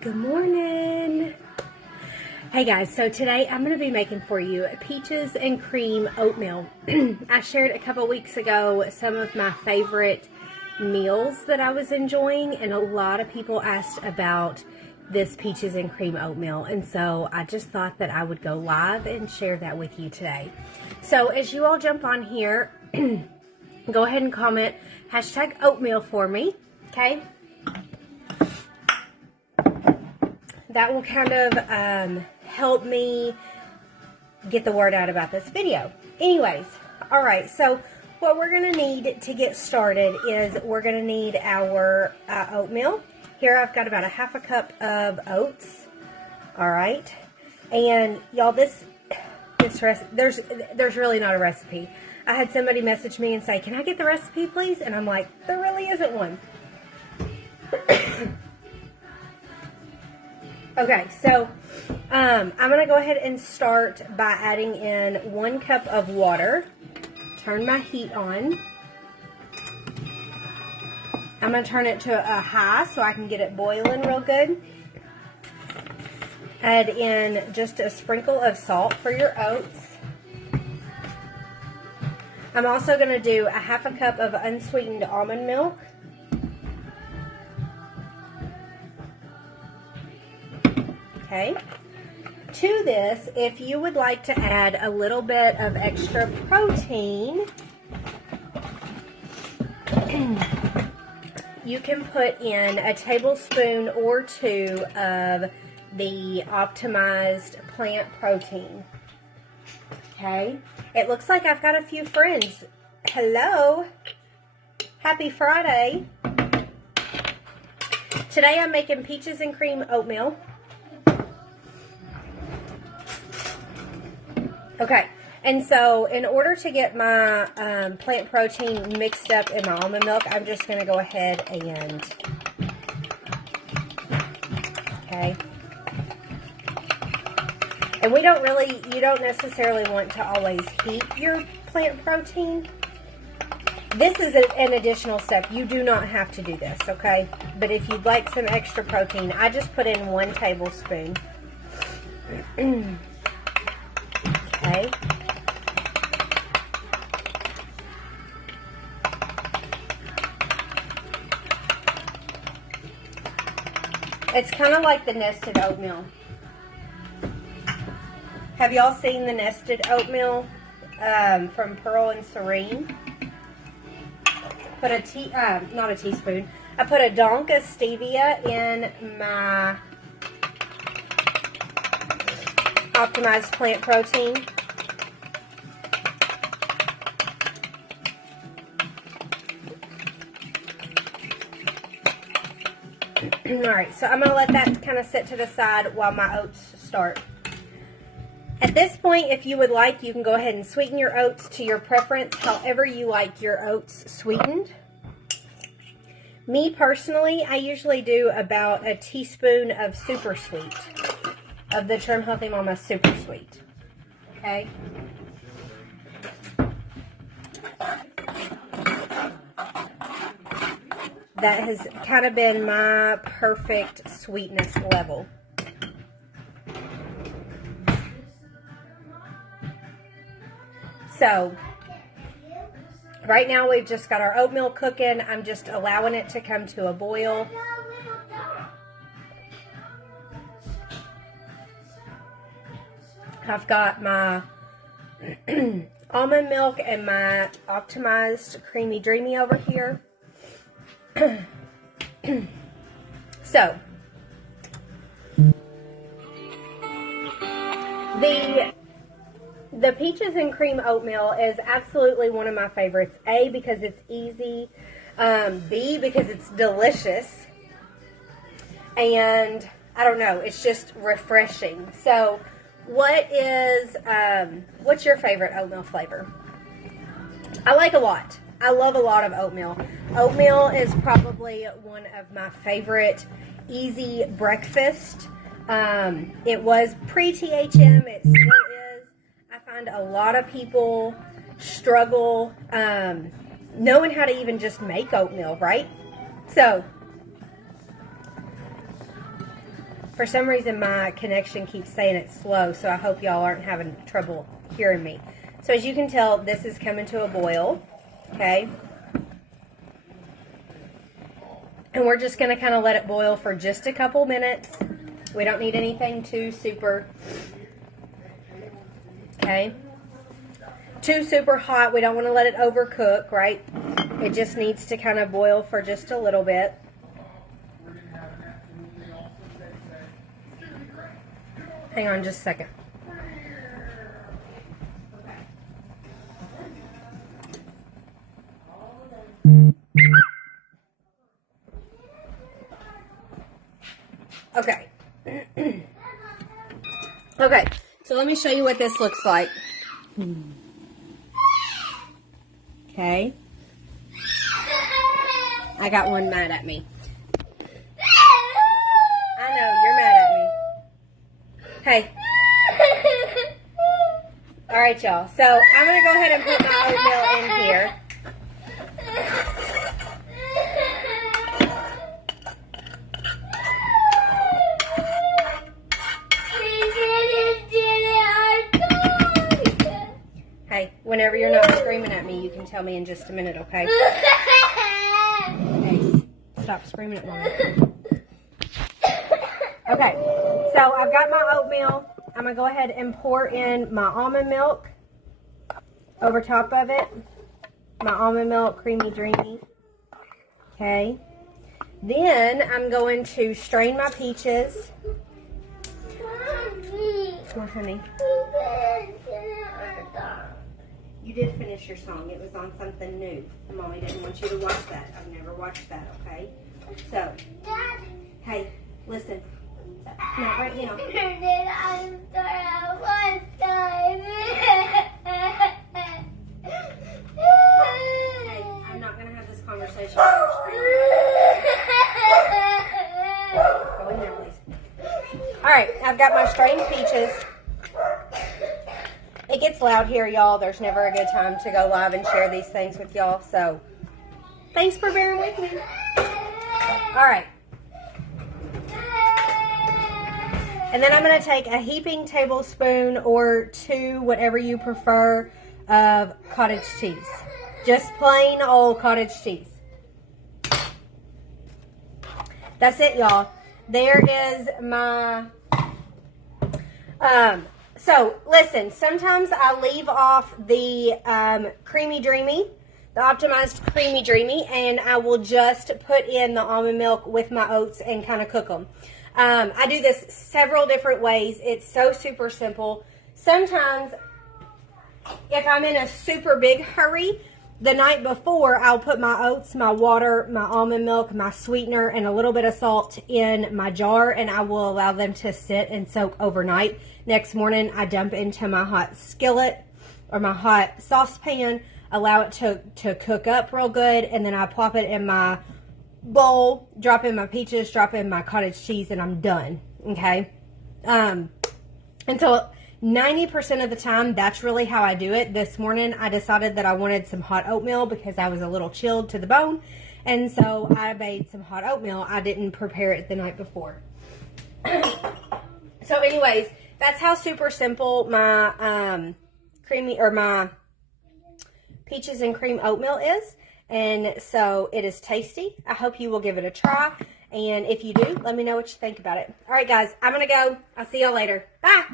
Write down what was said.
Good morning. Hey guys, so today I'm going to be making for you peaches and cream oatmeal. I shared a couple weeks ago some of my favorite meals that I was enjoying, and a lot of people asked about this peaches and cream oatmeal, and so I just thought that I would go live and share that with you today. So as you all jump on here, go ahead and comment hashtag oatmeal for me, okay? That will kind of help me get the word out about this video. Anyways, all right, so what we're going to need to get started is we're going to need our oatmeal. Here I've got about a half a cup of oats. All right, and y'all, this there's really not a recipe. I had somebody message me and say, "Can I get the recipe, please?" And I'm like, there really isn't one. Okay, so I'm going to go ahead and start by adding in 1 cup of water. Turn my heat on. I'm going to turn it to a high so I can get it boiling real good. Add in just a sprinkle of salt for your oats. I'm also going to do a half a cup of unsweetened almond milk. Okay. To this, if you would like to add a little bit of extra protein, you can put in a tablespoon or 2 of the optimized plant protein. Okay. It looks like I've got a few friends. Hello. Happy Friday. Today I'm making peaches and cream oatmeal. Okay, and so in order to get my plant protein mixed up in my almond milk, I'm just going to go ahead and, okay. And you don't necessarily want to always heat your plant protein. This is an additional step. You do not have to do this, okay? But if you'd like some extra protein, I just put in 1 tablespoon. Okay. It's kind of like the nested oatmeal. Have y'all seen the nested oatmeal from Pearl and Serene? Put not a teaspoon. I put a doonk of stevia in my optimized plant protein. Alright, so I'm going to let that kind of sit to the side while my oats start. At this point, if you would like, you can go ahead and sweeten your oats to your preference, however you like your oats sweetened. Me personally, I usually do about a teaspoon of super sweet, of the Trim Healthy Mama super sweet. Okay? That has kind of been my perfect sweetness level. So, right now we've just got our oatmeal cooking. I'm just allowing it to come to a boil. I've got my almond milk and my optimized creamy dreamy over here. So, the peaches and cream oatmeal is absolutely one of my favorites. A, because it's easy. B, because it's delicious. And, I don't know, it's just refreshing. So, what's your favorite oatmeal flavor? I like a lot. I love a lot of oatmeal. Oatmeal is probably one of my favorite easy breakfast. It was pre-THM. It still is. I find a lot of people struggle knowing how to even just make oatmeal, right? So, For some reason, my connection keeps saying it's slow, so I hope y'all aren't having trouble hearing me. So as you can tell, this is coming to a boil, okay? And we're just going to kind of let it boil for just a couple minutes. We don't need anything too super, okay? Too super hot. We don't want to let it overcook, right? It just needs to kind of boil for just a little bit. Hang on just a second. Okay. Okay, so let me show you what this looks like. Okay. I got one mad at me. I know, you're mad at me. Hey. Alright, y'all. So, I'm going to go ahead and put my oatmeal in here. Hey, whenever you're not screaming at me, you can tell me in just a minute, okay? Hey, stop screaming at me. Okay, so I've got my oatmeal. I'm going to go ahead and pour in my almond milk over top of it. My almond milk, creamy, dreamy. Okay. Then I'm going to strain my peaches. Come on, honey. You did finish your song. It was on something new. Mommy didn't want you to watch that. I've never watched that, okay? So, hey, listen. Not right now. Hey, I'm not going to have this conversation. Go in there, please. Alright, I've got my strained peaches. It gets loud here, y'all. There's never a good time to go live and share these things with y'all. So, thanks for bearing with me. Alright. And then I'm going to take a heaping tablespoon or 2, whatever you prefer, of cottage cheese. Just plain old cottage cheese. That's it, y'all. There is my... So, listen, sometimes I leave off the creamy dreamy, the optimized creamy dreamy, and I will just put in the almond milk with my oats and kind of cook them. I do this several different ways. It's so super simple. Sometimes, if I'm in a super big hurry, the night before, I'll put my oats, my water, my almond milk, my sweetener, and a little bit of salt in my jar, and I will allow them to sit and soak overnight. Next morning, I dump into my hot skillet or my hot saucepan, allow it to cook up real good, and then I plop it in my bowl, drop in my peaches, drop in my cottage cheese, and I'm done, okay? And so 90% of the time, that's really how I do it. This morning, I decided that I wanted some hot oatmeal because I was a little chilled to the bone, and so I made some hot oatmeal. I didn't prepare it the night before. So anyways, that's how super simple my my peaches and cream oatmeal is. And so it is tasty. I hope you will give it a try. And if you do, let me know what you think about it. All right, guys, I'm going to go. I'll see y'all later. Bye.